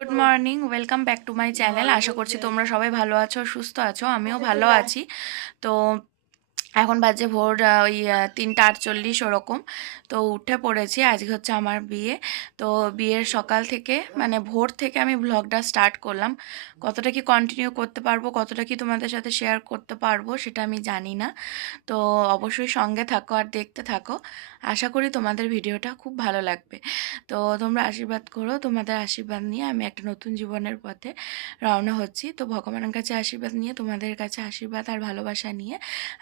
Good morning, welcome back to my channel. আশা করছি তোমরা সবাই ভালো আছো, সুস্থ আছো। আমিও ভালো আছি। তো এখন বাজে ভোর ওই 3:48 ওরকম। তো উঠে পড়েছি। আজকে হচ্ছে আমার বিয়ে। তো বিয়ের সকাল থেকে মানে ভোর থেকে আমি ব্লগটা স্টার্ট করলাম। কতটা কি কন্টিনিউ করতে পারবো, কতটা কি তোমাদের সাথে শেয়ার করতে পারবো সেটা আমি জানি না। তো অবশ্যই সঙ্গে থাকো আর দেখতে থাকো। আশা করি তোমাদের ভিডিওটা খুব ভালো লাগবে। তো তোমরা আশীর্বাদ করো, তোমাদের আশীর্বাদ নিয়ে আমি একটা নতুন জীবনের পথে রওনা হচ্ছি। তো ভগবানের কাছে আশীর্বাদ নিয়ে, তোমাদের কাছে আশীর্বাদ আর ভালোবাসা নিয়ে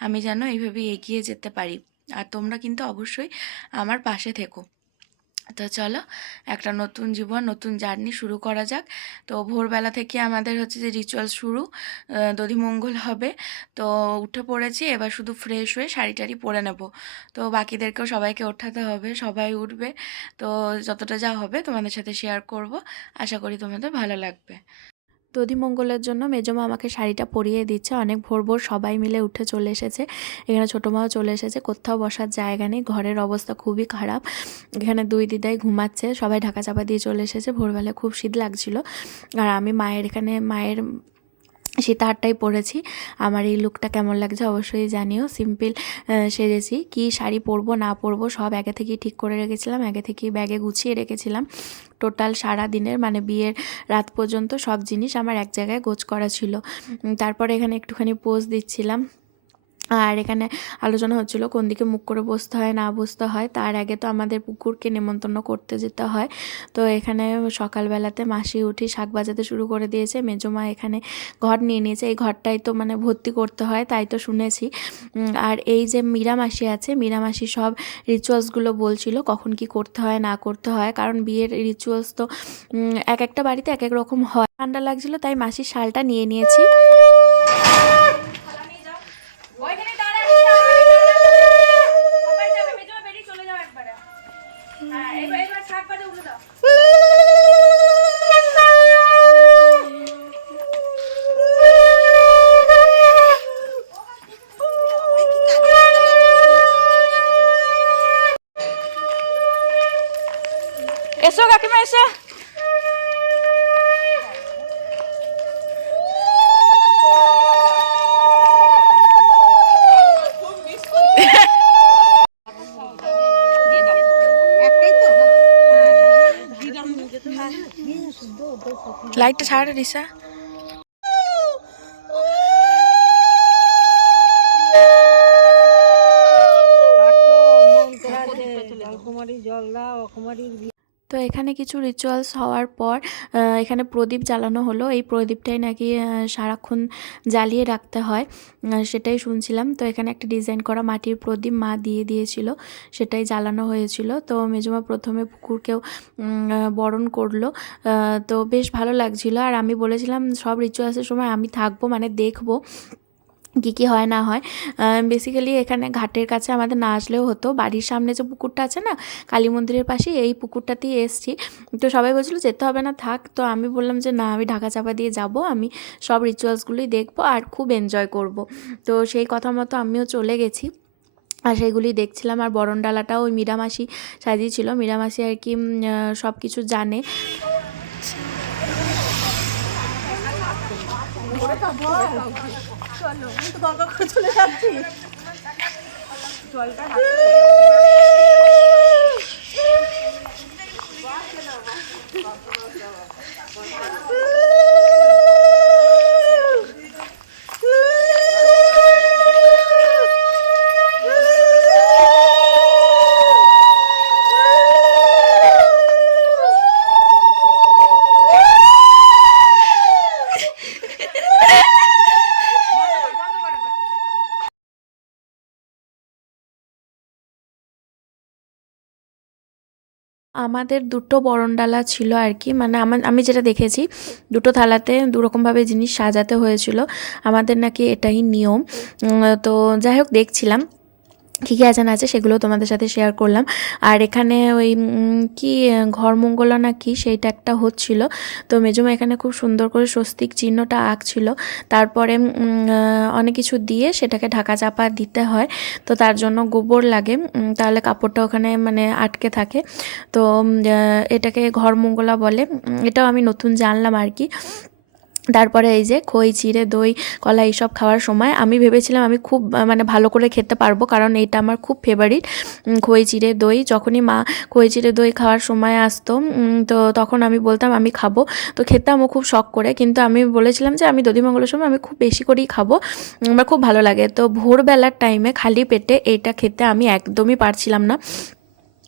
আমি যেন এইভাবে এগিয়ে যেতে পারি। আর তোমরা কিন্তু অবশ্যই আমার পাশে থেকো। তো চলো, একটা নতুন জীবন, নতুন জার্নি শুরু করা যাক। তো ভোরবেলা থেকে আমাদের হচ্ছে যে রিচুয়াল শুরু, দধিমঙ্গল হবে। তো উঠে পড়েছি, এবার শুধু ফ্রেশ হয়ে শাড়ি টাড়ি পরে নেব। তো বাকিদেরকেও সবাইকে ওঠাতে হবে, সবাই উঠবে। তো যতটা যা হবে তোমাদের সাথে শেয়ার করব। আশা করি তোমাদের ভালো লাগবে। দধিমঙ্গলের জন্য মেজমা আমাকে শাড়িটা পরিয়ে দিচ্ছে। অনেক ভোর ভোর সবাই মিলে উঠে চলে এসেছে। এখানে ছোটো মাও চলে এসেছে। কোথাও বসার জায়গা নেই, ঘরের অবস্থা খুবই খারাপ। এখানে দুই দিদাই ঘুমাচ্ছে, সবাই ঢাকা চাপা দিয়ে চলে এসেছে। ভোরবেলায় খুব শীত লাগছিল। আর আমি মায়ের সীতাহারটাই পরেছি। আমার এই লুকটা কেমন লাগছে অবশ্যই জানিও। সিম্পল সেরেছি। কি শাড়ি পরবো না পরবো সব আগে থেকেই ঠিক করে রেখেছিলাম, আগে থেকেই ব্যাগে গুছিয়ে রেখেছিলাম। টোটাল সারা দিনের মানে বিয়ের রাত পর্যন্ত সব জিনিস আমার এক জায়গায় গোছ করা ছিল। তারপরে এখানে একটুখানি পোজ দিচ্ছিলাম। আর এখানে আলোচনা হচ্ছিল কোন দিকে মুখ করে বসতে হয় না বসতে হয়। তার আগে তো আমাদের পুকুরকে নেমন্তন্ন করতে যেতে হয়। তো এখানে সকালবেলাতে মাসি উঠি শাক বাজাতে শুরু করে দিয়েছে। মেজমা এখানে ঘর নিয়ে নিয়েছে। এই ঘরটাই তো মানে ভর্তি করতে হয়, তাই তো শুনেছি। আর এই যে মীরা মাসি আছে, মীরা মাসি সব রিচুয়ালসগুলো বলছিল কখন কি করতে হয় না করতে হয়। কারণ বিয়ের রিচুয়ালস তো এক একটা বাড়িতে এক এক রকম হয়। ঠান্ডা লাগছিল তাই মাসির শালটা নিয়ে নিয়েছি। এসো কাকিমা এসো। লাইটটা ছাড় রিসা। তো এখানে কিছু রিচুয়ালস হওয়ার পর এখানে প্রদীপ জ্বালানো হলো। এই প্রদীপটাই নাকি সারাক্ষণ জ্বালিয়ে রাখতে হয়, সেটাই শুনছিলাম। তো এখানে একটা ডিজাইন করা মাটির প্রদীপ মা দিয়ে দিয়েছিল, সেটাই জ্বালানো হয়েছিল। তো মেজমা প্রথমে পুকুরকেও বরণ করলো। তো বেশ ভালো লাগছিল। আর আমি বলেছিলাম সব রিচুয়ালসের সময় আমি থাকবো, মানে দেখবো কী কী হয় না হয়। বেসিক্যালি এখানে ঘাটের কাছে আমাদের না আসলেও হতো। বাড়ির সামনে যে পুকুরটা আছে না, কালী মন্দিরের পাশে, এই পুকুরটাতেই এসছি। তো সবাই বলছিল যেতে হবে না, থাক। তো আমি বললাম যে না, আমি ঢাকা চাপা দিয়ে যাব, আমি সব রিচুয়ালসগুলোই দেখবো আর খুব এনজয় করব। তো সেই কথা মতো আমিও চলে গেছি আর সেইগুলি দেখছিলাম। আর বরণডালাটাও ওই মীরামাসি সাজিয়েছিল। মীরামাসি আর কি সব কিছু জানে। চলো, আমি তো গঙ্গা করে চলে যাচ্ছি। জলটা আমাদের দুটো বরণডালা ছিল আর কি, মানে আমি যেটা দেখেছি দুটো থালাতে দুরকমভাবে জিনিস সাজাতে হয়েছিল। আমাদের নাকি এটাই নিয়ম। তো যাই হোক দেখছিলাম। কী কী আছে না আছে সেগুলো তোমাদের সাথে শেয়ার করলাম। আর এখানে ওই কি ঘর মঙ্গলা না কি সেইটা একটা হচ্ছিল, তো মেজমা এখানে খুব সুন্দর করে স্বস্তিক চিহ্নটা আঁকছিল। তারপরে অনেক কিছু দিয়ে সেটাকে ঢাকা চাপা দিতে হয়, তো তার জন্য গোবর লাগে, তাহলে কাপড়টা ওখানে মানে আটকে থাকে। তো এটাকে ঘর মঙ্গলা বলে, এটাও আমি নতুন জানলাম আর কি। তারপরে এই যে খই চিড়ে দই কলা এইসব খাওয়ার সময় আমি ভেবেছিলাম আমি খুব মানে ভালো করে খেতে পারবো, কারণ এইটা আমার খুব ফেভারিট। খই চিড়ে দই যখনই মা খই চিড়ে দই খাওয়ার সময় আসতো, তো তখন আমি বলতাম আমি খাবো, তো খেতামও খুব শখ করে। কিন্তু আমি বলেছিলাম যে আমি দধিমঙ্গলের সময় আমি খুব বেশি করেই খাবো, আমার খুব ভালো লাগে। তো ভোরবেলার টাইমে খালি পেটে এইটা খেতে আমি একদমই পারছিলাম না।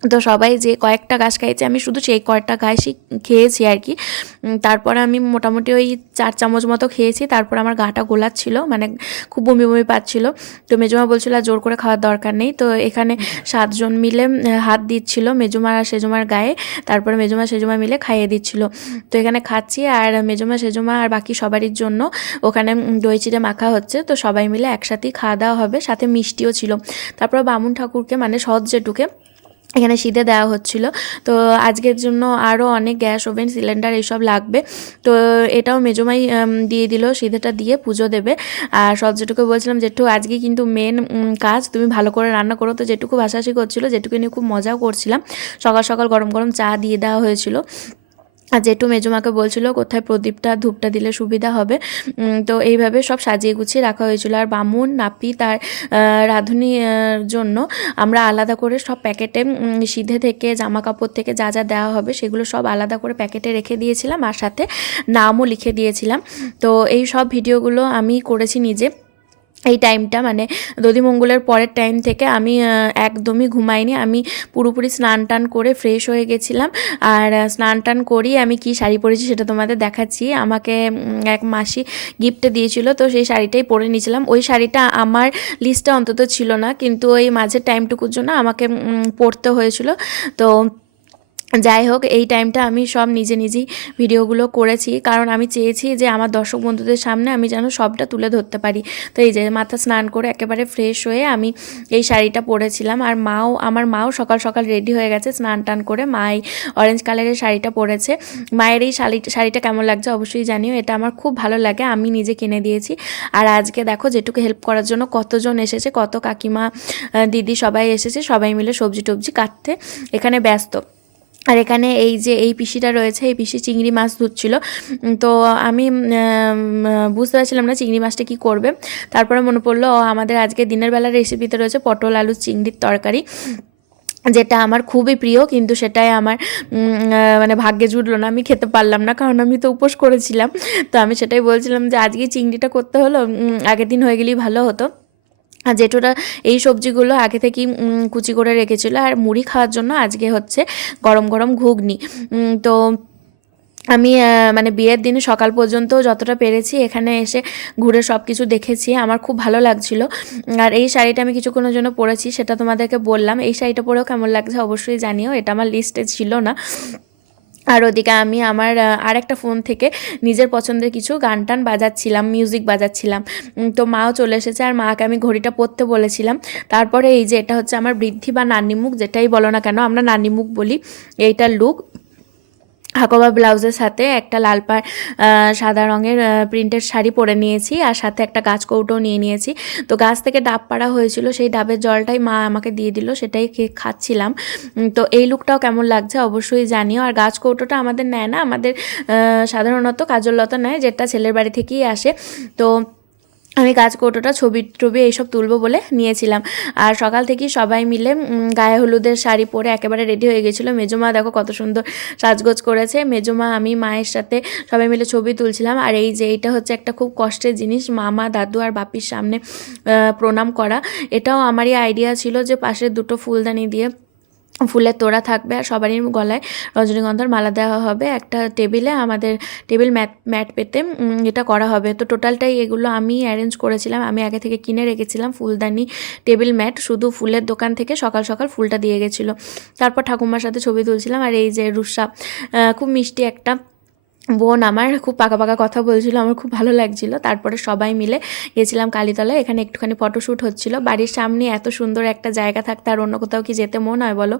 তো সবাই যে কয়েকটা গাছ খাইছে, আমি শুধু সেই কয়েকটা গাছই খেয়েছি আর কি। তারপরে আমি মোটামুটি ওই 4 চামচ মতো খেয়েছি। তারপর আমার গাটা গোলাচ্ছিল, মানে খুব বমি বমি পাচ্ছিল। তো মেজমা বলছিল আর জোর করে খাওয়ার দরকার নেই। তো এখানে 7 জন মিলে হাত দিচ্ছিল মেজমা আর সেজমার গায়ে, তারপরে মেজমা সেজমা মিলে খাইয়ে দিচ্ছিল। তো এখানে খাচ্ছি, আর মেজমা সেজমা আর বাকি সবারই জন্য ওখানে দই চিড়ে মাখা হচ্ছে। তো সবাই মিলে একসাথেই খাওয়া দাওয়া হবে, সাথে মিষ্টিও ছিল। তারপর বামুন ঠাকুরকে মানে সৎ জেঠুকে এখানে সিধে দেওয়া হচ্ছিল। তো আজকের জন্য আরও অনেক গ্যাস ওভেন সিলিন্ডার এইসব লাগবে, তো এটাও মেজমাই দিয়ে দিল, সিধেটা দিয়ে পুজো দেবে। আর সব যেটুকু বলছিলাম জেঠু আজকে কিন্তু মেন কাজ, তুমি ভালো করে রান্না করো। তো যেটুকু হাসাহাসি করছিল, যেটুকু নিয়ে খুব মজাও করছিলাম। সকাল সকাল গরম গরম চা দিয়ে দেওয়া হয়েছিল। আর জেঠু মেজমাকে বলছিল কোথায় প্রদীপটা ধূপটা দিলে সুবিধা হবে। তো এইভাবে সব সাজিয়ে গুছিয়ে রাখা হয়েছিল। আর বামুন নাপি তার রাঁধুনি জন্য আমরা আলাদা করে সব প্যাকেটে সিধে থেকে জামা কাপড় থেকে যা যা দেওয়া হবে সেগুলো সব আলাদা করে প্যাকেটে রেখে দিয়েছিলাম, আর সাথে নামও লিখে দিয়েছিলাম। তো এই সব ভিডিওগুলো আমি করেছি নিজে। এই টাইমটা মানে দধিমঙ্গলের পরের টাইম থেকে আমি একদমই ঘুমাইনি, আমি পুরোপুরি স্নান টান করে ফ্রেশ হয়ে গেছিলাম। আর স্নান টান করি আমি কি শাড়ি পরেছি সেটা তোমাদের দেখাচ্ছি। আমাকে এক মাসি গিফটে দিয়েছিল, তো সেই শাড়িটাই পরে নিয়েছিলাম। ওই শাড়িটা আমার লিস্টে অন্তত ছিল না, কিন্তু ওই মাঝের টাইমটুকুর জন্য আমাকে পরতে হয়েছিল। তো যাই হোক, এই টাইমটা আমি সব নিজে নিজেই ভিডিওগুলো করেছি, কারণ আমি চেয়েছি যে আমার দর্শক বন্ধুদের সামনে আমি যেন সবটা তুলে ধরতে পারি। তো এই যে মাথা স্নান করে একেবারে ফ্রেশ হয়ে আমি এই শাড়িটা পরেছিলাম। আর আমার মাও সকাল সকাল রেডি হয়ে গেছে স্নান টান করে, মা এই অরেঞ্জ কালারের শাড়িটা পরেছে। মায়ের এই শাড়িটা কেমন লাগছে অবশ্যই জানিও, এটা আমার খুব ভালো লাগে, আমি নিজে কিনে দিয়েছি। আর আজকে দেখো যেটুকু হেল্প করার জন্য কতজন এসেছে, কত কাকিমা দিদি সবাই এসেছে, সবাই মিলে সবজি টবজি কাটতে এখানে ব্যস্ত। আর এখানে এই যে এই পিসিটা রয়েছে, এই পিসি চিংড়ি মাছ ধুচ্ছিল। তো আমি বুঝতে পারছিলাম না চিংড়ি মাছটা কী করবে। তারপরে মনে পড়লো আমাদের আজকে দিনের বেলার রেসিপিতে রয়েছে পটল আলু চিংড়ির তরকারি, যেটা আমার খুবই প্রিয়, কিন্তু সেটাই আমার মানে ভাগ্যে জুটলো না, আমি খেতে পারলাম না, কারণ আমি তো উপোস করেছিলাম। তো আমি সেটাই বলছিলাম যে আজকে চিংড়িটা করতে হলো, আগের দিন হয়ে গেলেই ভালো হতো। আর জেঠুরা এই সবজিগুলো আগে থেকেই কুচি করে রেখেছিল। আর মুড়ি খাওয়ার জন্য আজকে হচ্ছে গরম গরম ঘুগনি। তো আমি মানে বিয়ের দিনে সকাল পর্যন্ত যতটা পেরেছি এখানে এসে ঘুরে সব কিছু দেখেছি, আমার খুব ভালো লাগছিল। আর এই শাড়িটা আমি কিছুক্ষণের জন্য পরেছি, সেটা তোমাদেরকে বললাম। এই শাড়িটা পরেও কেমন লাগছে অবশ্যই জানিও, এটা আমার লিস্টে ছিল না। আর ওদিকে আমি আমার আরেকটা ফোন থেকে নিজের পছন্দের কিছু গান টান বাজাচ্ছিলাম, মিউজিক বাজাচ্ছিলাম। তো মাও চলে এসেছে, আর মাকে আমি ঘড়িটা পরতে বলেছিলাম। তারপরে এই যে এটা হচ্ছে আমার বৃদ্ধি বা নান্নি মুখ, যেটাই বলো না কেন আমরা নান্নি মুখ বলি, এইটার লুক। হাকোবা ব্লাউজের সাথে একটা লাল সাদা রঙের প্রিন্টের শাড়ি পরে নিয়েছি, আর সাথে একটা গাছ কৌটোও নিয়ে নিয়েছি। তো গাছ থেকে ডাব পাড়া হয়েছিল, সেই ডাবের জলটাই মা আমাকে দিয়ে দিল, সেটাই খাচ্ছিলাম। তো এই লুকটাও কেমন লাগছে অবশ্যই জানিও। আর গাছ কৌটোটা আমাদের নেয় না, আমাদের সাধারণত কাজললতা নেয়, যেটা ছেলের বাড়ি থেকেই আসে। তো আমি গাছ কৌটোটা ছবি টবি এইসব তুলবো বলে নিয়েছিলাম। আর সকাল থেকেই সবাই মিলে গায়ে হলুদের শাড়ি পরে একেবারে রেডি হয়ে গেছিলো। মেজমা দেখো কত সুন্দর সাজগোজ করেছে, মেজমা আমি মায়ের সাথে সবাই মিলে ছবি তুলছিলাম। আর এই যে এইটা হচ্ছে একটা খুব কষ্টের জিনিস, মামা দাদু আর বাপির সামনে প্রণাম করা। এটাও আমারই আইডিয়া ছিল যে পাশের দুটো ফুলদানি দিয়ে ফুলের তোড়া থাকবে, আর সবারই গলায় রজনীগন্ধার মালা দেওয়া হবে। একটা টেবিলে আমাদের টেবিল ম্যাট পেতে এটা করা হবে। তো টোটালটাই এগুলো আমি অ্যারেঞ্জ করেছিলাম, আমি আগে থেকে কিনে রেখেছিলাম ফুলদানি টেবিল ম্যাট, শুধু ফুলের দোকান থেকে সকাল সকাল ফুলটা দিয়ে গেছিলো। তারপর ঠাকুমার সাথে ছবি তুলছিলাম। আর এই যে রুষা খুব মিষ্টি একটা বোন আমার খুব পাকা পাকা কথা বলছিল, আমার খুব ভালো লাগছিল। তারপরে সবাই মিলে গেছিলাম কালীতলায়, এখানে একটুখানি ফটোশ্যুট হচ্ছিল। বাড়ির সামনে এত সুন্দর একটা জায়গা থাকতে আর অন্য কোথাও কি যেতে মন হয় বলো?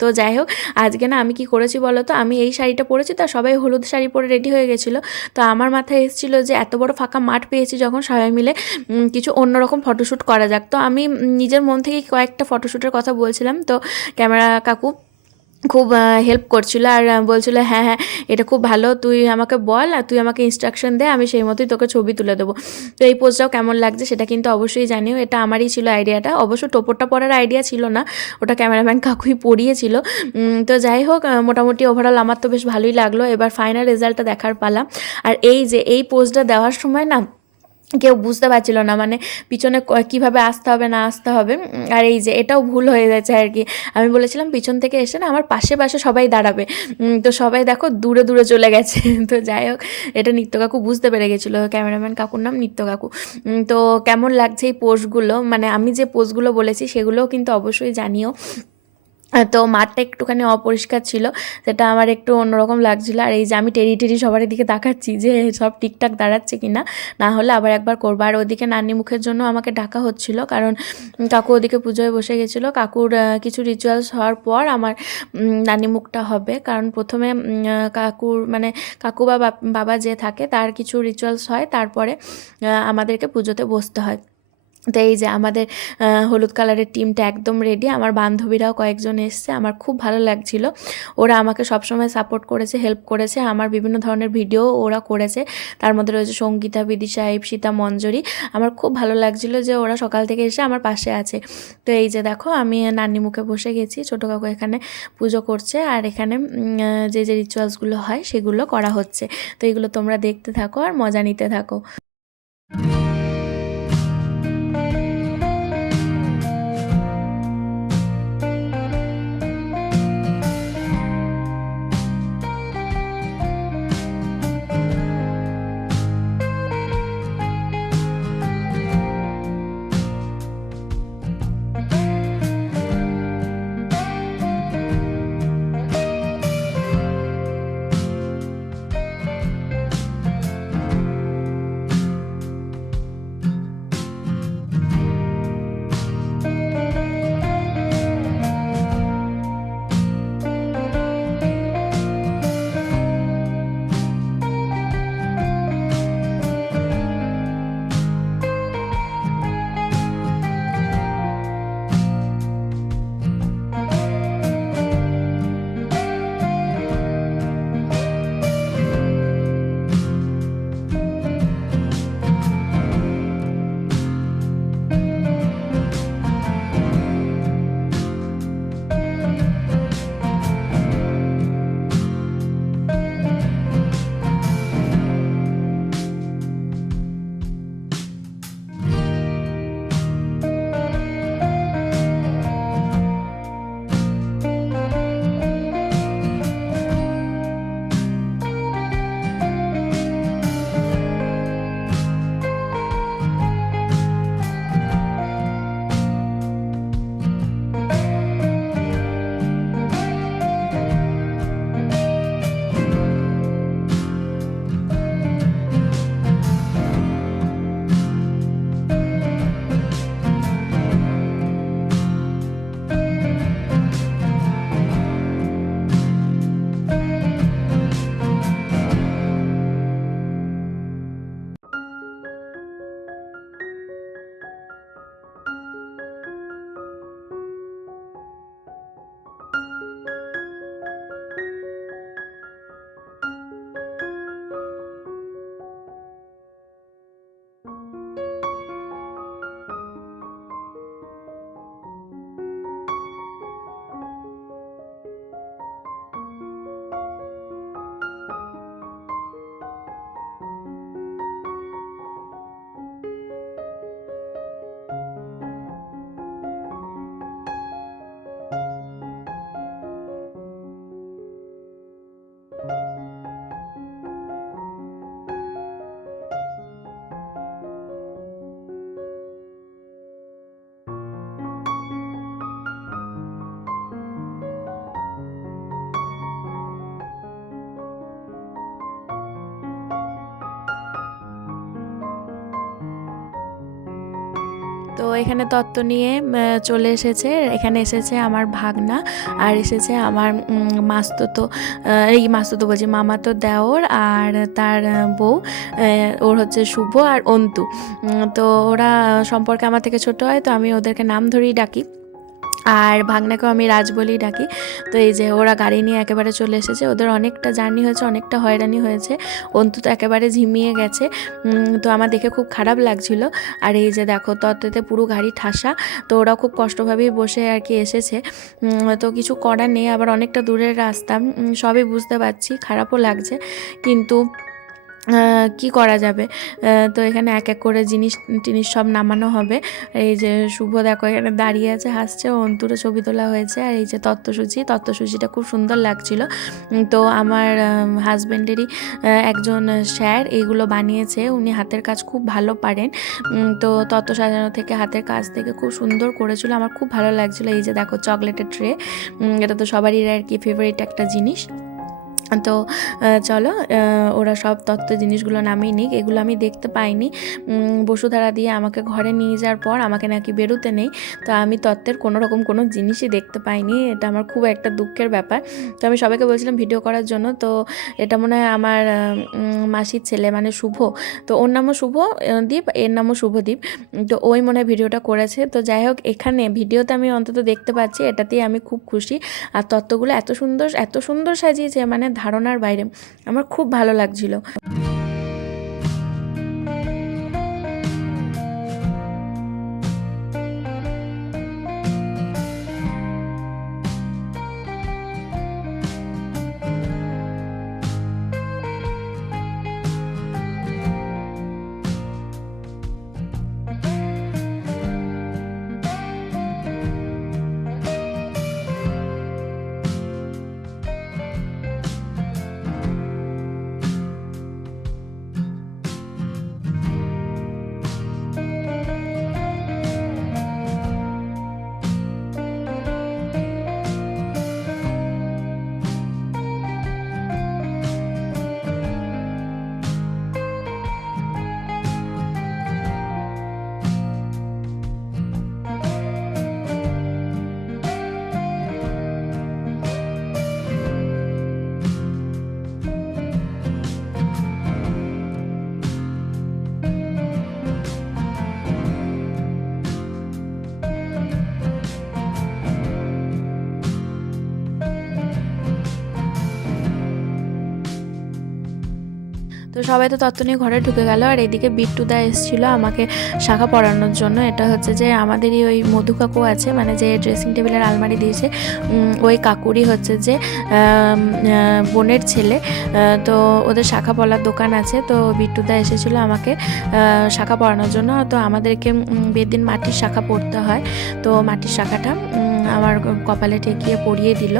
তো যাই হোক, আজকে না আমি কি করেছি বলো তো, আমি এই শাড়িটা পরেছি, তা সবাই হলুদ শাড়ি পরে রেডি হয়ে গেছিলো। তো আমার মাথায় এসেছিলো যে এত বড় ফাঁকা মাঠ পেয়েছি যখন, সবাই মিলে কিছু অন্যরকম ফটোশ্যুট করা যাক। তো আমি নিজের মন থেকেই কয়েকটা ফটোশ্যুটের কথা বলছিলাম। তো ক্যামেরা কাকু খুব হেল্প করছিল আর বলছিল, হ্যাঁ হ্যাঁ এটা খুব ভালো, তুই আমাকে বল আর তুই আমাকে ইনস্ট্রাকশন দে, আমি সেই মতোই তোকে ছবি তুলে দেবো। তো এই পোজটাও কেমন লাগছে সেটা কিন্তু অবশ্যই জানিও। এটা আমারই ছিল আইডিয়াটা, অবশ্য টোপরটা পরার আইডিয়া ছিল না, ওটা ক্যামেরাম্যান কাকুই পরিয়েছিল। তো যাই হোক, মোটামুটি ওভারঅল আমার তো বেশ ভালোই লাগলো। এবার ফাইনাল রেজাল্টটা দেখার পালা। আর এই যে এই পোজটা দেওয়ার সময় না কেউ বুঝতে পারছিল না, মানে পিছনে কীভাবে আসতে হবে না আসতে হবে। আর এই যে এটাও ভুল হয়ে গেছে আর কি, আমি বলেছিলাম পিছন থেকে এসে না আমার পাশে পাশে সবাই দাঁড়াবে, তো সবাই দেখো দূরে দূরে চলে গেছে। তো যাই হোক, এটা নিত্য কাকু বুঝতে পেরে গেছিলো, ক্যামেরাম্যান কাকুর নাম নিত্য কাকু। তো কেমন লাগছে এই পোস্টগুলো, মানে আমি যে পোস্টগুলো বলেছি সেগুলোও কিন্তু অবশ্যই জানিও। তো মাঠটা একটুখানি অপরিষ্কার ছিল, সেটা আমার একটু অন্যরকম লাগছিলো। আর এই যে আমি টেরি টেরি সবার দিকে তাকাচ্ছি যে সব ঠিকঠাক দাঁড়াচ্ছে কি না, না হলে আবার একবার করবো। আর ওদিকে নানি মুখের জন্য আমাকে ডাকা হচ্ছিলো, কারণ কাকু ওদিকে পুজোয় বসে গেছিলো। কাকুর কিছু রিচুয়ালস হওয়ার পর আমার নানি মুখটা হবে, কারণ প্রথমে কাকুর মানে কাকু বা বাবা যে থাকে তার কিছু রিচুয়ালস হয়, তারপরে আমাদেরকে পুজোতে বসতে হয়। তো এই যে আমাদের হলুদ কালারের টিমটা একদম রেডি, আমার বান্ধবীরাও কয়েকজন এসছে, আমার খুব ভালো লাগছিল। ওরা আমাকে সবসময় সাপোর্ট করেছে, হেল্প করেছে, আমার বিভিন্ন ধরনের ভিডিও ওরা করেছে। তার মধ্যে রয়েছে সঙ্গীতা, বিদিশা, ইপসিতা, মঞ্জরি। আমার খুব ভালো লাগছিল যে ওরা সকাল থেকে এসে আমার পাশে আছে। তো এই যে দেখো আমি নানি মুখে বসে গেছি, ছোটো কাকু এখানে পুজো করছে, আর এখানে যে যে রিচুয়ালসগুলো হয় সেগুলো করা হচ্ছে। তো এগুলো তোমরা দেখতে থাকো আর মজা নিতে থাকো। তো এখানে তত্ত্ব নিয়ে চলে এসেছে। এখানে এসেছে আমার ভাগনা, আর এসেছে আমার মাস্তুতো বলছি মামাতো দেওর আর তার বউ, ওর হচ্ছে শুভ আর অন্তু। তো ওরা সম্পর্কে আমার থেকে ছোট হয়, তো আমি ওদেরকে নাম ধরেই ডাকি, আর ভাগনাকেও আমি রাজ বলেই ডাকি। তো এই যে ওরা গাড়ি নিয়ে একেবারে চলে এসেছে। ওদের অনেকটা জার্নি হয়েছে, অনেকটা হয়রানি হয়েছে। অন্তু তো একেবারে ঝিমিয়ে গেছে। তো আমার দেখে খুব খারাপ লাগছিল। আর এই যে দেখো তত্ত্বতে পুরো গাড়ি ঠাসা। তো ওরা খুব কষ্টভাবেই বসে আর কি এসেছে। তো কিছু করার নেই, আবার অনেকটা দূরের রাস্তা, সবই বুঝতে পারছি, খারাপও লাগছে, কিন্তু কি করা যাবে। তো এখানে এক এক করে জিনিস সব নামানো হবে। এই যে শুভ দেখো এখানে দাঁড়িয়ে আছে, হাসছে, অন্তুরও ছবি তোলা হয়েছে। আর এই যে তত্ত্বসূচিটা খুব সুন্দর লাগছিল। তো আমার হাজব্যান্ডেরই একজন স্যার এইগুলো বানিয়েছে, উনি হাতের কাজ খুব ভালো পারেন। তো তত্ত্ব সাজানো থেকে হাতের কাজ থেকে খুব সুন্দর করেছিল, আমার খুব ভালো লাগছিলো। এই যে দেখো চকলেটের ট্রে, এটা তো সবারই আর কি ফেভারিট একটা জিনিস। তো চলো ওরা সব তত্ত্ব জিনিসগুলো নামিয়ে নিক, এগুলো আমি দেখতে পাইনি। বসুধারা দিয়ে আমাকে ঘরে নিয়ে যাওয়ার পর আমাকে নাকি বেরোতে নেই, তো আমি তত্ত্বের কোনো জিনিসই দেখতে পাইনি। এটা আমার খুব একটা দুঃখের ব্যাপার। তো আমি সবাইকে বলছিলাম ভিডিও করার জন্য। তো এটা মনে হয় আমার মাসির ছেলে মানে শুভ, তো ওর নামও শুভদীপ, এর নামও শুভদীপ। তো ওই মনে হয় ভিডিওটা করেছে। তো যাই হোক, এখানে ভিডিওতে আমি অন্তত দেখতে পাচ্ছি, এটাতেই আমি খুব খুশি। আর তত্ত্বগুলো এত সুন্দর সাজিয়েছে, মানে ধারণার বাইরে, আমার খুব ভালো লাগছিল। তো সবাই তো তত্ত্ব নিয়ে ঘরে ঢুকে গেল। আর এদিকে বিট্টুদা এসেছিল আমাকে শাখা পরানোর জন্য। এটা হচ্ছে যে আমাদেরই ওই মধু কাকু আছে, মানে যে ড্রেসিং টেবিলের আলমারি দিয়েছে, ওই কাকুরই হচ্ছে যে বোনের ছেলে। তো ওদের শাখা পলার দোকান আছে। তো বিট্টুদা এসেছিলো আমাকে শাখা পরানোর জন্য। তো আমাদেরকে বিয়ের দিন মাটির শাখা পরতে হয়, তো মাটির শাখাটা আমার কপালে ঠেকিয়ে পরিয়ে দিল।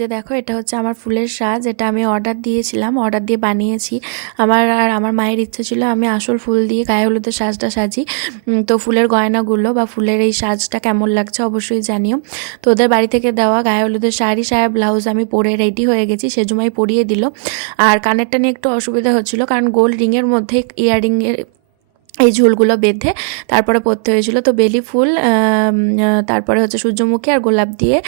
যে দেখো এটা হচ্ছে আমার ফুলের সাজ, এটা আমি অর্ডার দিয়েছিলাম, অর্ডার দিয়ে বানিয়েছি। আমার মায়ের ইচ্ছে ছিল আমি আসল ফুল দিয়ে গায়ে হলুদের সাজটা সাজি। তো ফুলের গয়নাগুলো বা ফুলের এই সাজটা কেমন লাগছে অবশ্যই জানিও। তো ওদের বাড়ি থেকে দেওয়া গায়ে হলুদের শাড়ি, সায়া, ব্লাউজ আমি পরে রেডি হয়ে গেছি, সেজুমাই পরিয়ে দিল। আর কানেরটা নিয়ে একটু অসুবিধা হচ্ছিল, কারণ গোল্ড রিংয়ের মধ্যে ইয়াররিংয়ের এই ঝুলগুলো বেঁধে তারপরে পরতে হয়েছিল। তো বেলি ফুল, তারপরে হচ্ছে সূর্যমুখী আর গোলাপ দিয়ে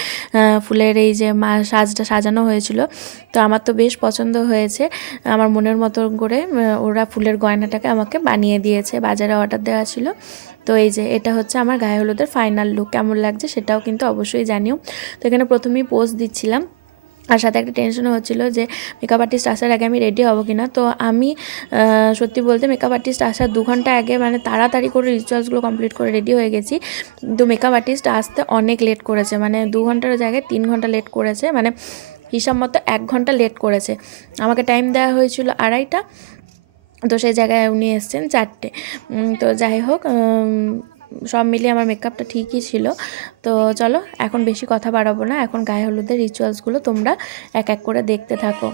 ফুলের এই যে সাজটা সাজানো হয়েছিল। তো আমার তো বেশ পছন্দ হয়েছে, আমার মনের মতো করে ওরা ফুলের গয়নাটাকে আমাকে বানিয়ে দিয়েছে, বাজারে অর্ডার দেওয়া ছিল। তো এই যে এটা হচ্ছে আমার গায়ে হলুদের ফাইনাল লুক, কেমন লাগছে সেটাও কিন্তু অবশ্যই জানিও। তো এখানে প্রথমেই পোজ দিচ্ছিলাম, আর সাথে একটা টেনশনও হচ্ছিলো যে মেকআপ আর্টিস্ট আসার আগে আমি রেডি হব কি না। তো আমি সত্যি বলতে মেকআপ আর্টিস্ট আসার 2 ঘন্টা আগে মানে তাড়াতাড়ি করে রিচুয়ালসগুলো কমপ্লিট করে রেডি হয়ে গেছি। তো মেকআপ আর্টিস্ট আসতে অনেক লেট করেছে, মানে 2 ঘন্টার জায়গায় 3 ঘন্টা লেট করেছে, মানে হিসাব মতো 1 ঘন্টা লেট করেছে। আমাকে টাইম দেওয়া হয়েছিল 2:30, তো সেই জায়গায় উনি এসছেন 4টে। তো যাই হোক, সব মিলিয়ে আমার মেকআপটা ঠিকই ছিল। তো চলো এখন বেশি কথা বাড়াবো না, এখন গায়ে হলুদের রিচুয়ালসগুলো তোমরা এক এক করে দেখতে থাকো।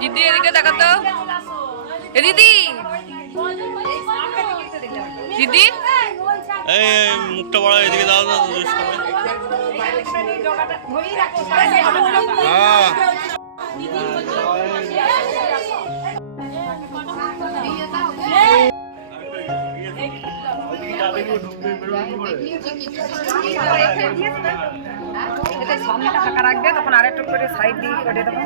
দিদি এদিকে তাকাতো, দিদি দিদি এই মুখটা বড় এদিকে দাও তো সবাই। সামনেটা ফাঁকা রাখবে, তখন আরেকটু করে সাইড দিয়ে করে দেবো।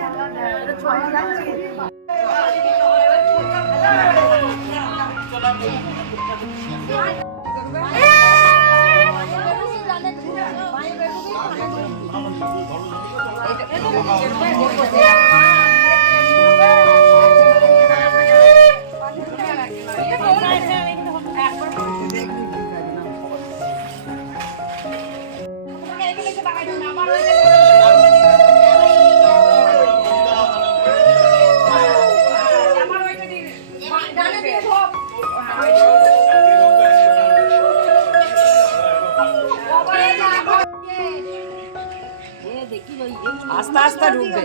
আস্তে আস্তে ঢুকবে।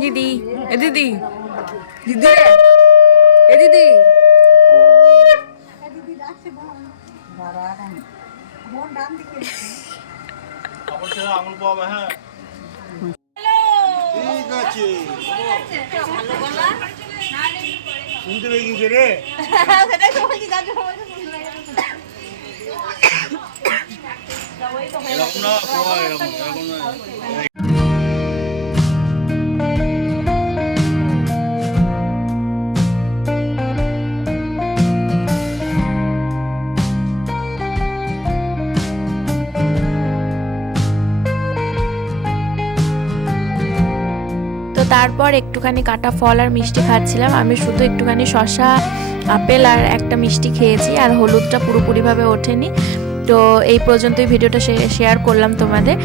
দিদি এ দিদি দিদি রে এ দিদি আঙুল পাবে। হ্যাঁ ঠিক আছে, শুনতে পেয়ে গেছে রে। এরকম না, এরকম এরকম না। তো তারপর একটুখানি কাটা ফল আর মিষ্টি খাচ্ছিলাম। আমি শুধু একটুখানি শসা, আপেল আর একটা মিষ্টি খেয়েছি, আর হলুদটা পুরোপুরিভাবে ওঠেনি। তো এই পর্যন্তই ভিডিওটা শেয়ার করলাম তোমাদের।